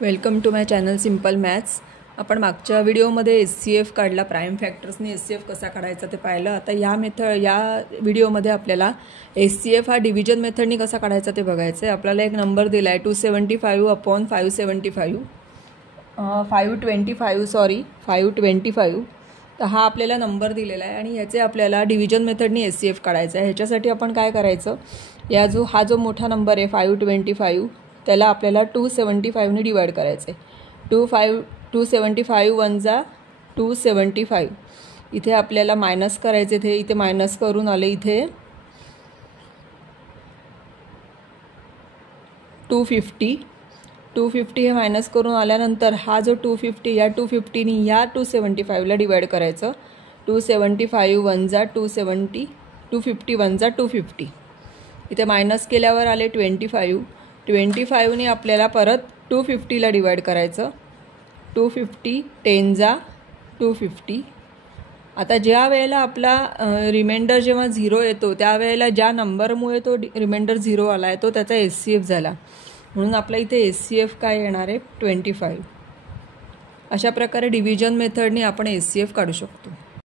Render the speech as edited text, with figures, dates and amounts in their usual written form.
Welcome to my channel simple maths. आपण मागच्या व्हिडिओमध्ये एचसीएफ काढला, प्राइम फॅक्टर्सनी एचसीएफ कसा काढायचा ते पाहिलं। आता या व्हिडिओमध्ये आपल्याला एचसीएफ हा डिव्हिजन मेथडनी कसा काढायचा ते बघायचं आहे। आपल्याला एक नंबर दिला आहे 525 तर हा आपल्याला नंबर दिलेला आहे आणि ह्याचे आपल्याला डिव्हिजन मेथडनी एचसीएफ काढायचा आहे। ह्याच्यासाठी आपण काय करायचं, हा जो मोठा नंबर आहे 525 त्याला आपल्याला 275 ने डिवाइड करायचं आहे। 275 वन जा 275। इथे आपल्याला मायनस करायचे थे, इथे मायनस करून आले, इथे 250 हे मायनस करून आल्यानंतर हा जो 250 या 250 नी या 275 ला डिवाइड करायचं। 275 वन जा 270, 250 वन जा 250। इथे मायनस केल्यावर आले 25 ने आपल्याला परत 250 ला डिवाइड करायचं। 250 10 जा 250। आता ज्या वेळेला आपला रिमाइंडर जेव्हा 0 येतो त्यावेळेला ज्या नंबरमुळे तो रिमाइंडर 0 आला आहे तो त्याचा एचसीएफ झाला, म्हणून आपल्या इथे एचसीएफ काय येणार आहे 25। अशा प्रकारे डिव्हिजन मेथडने आपण एचसीएफ काढू शकतो।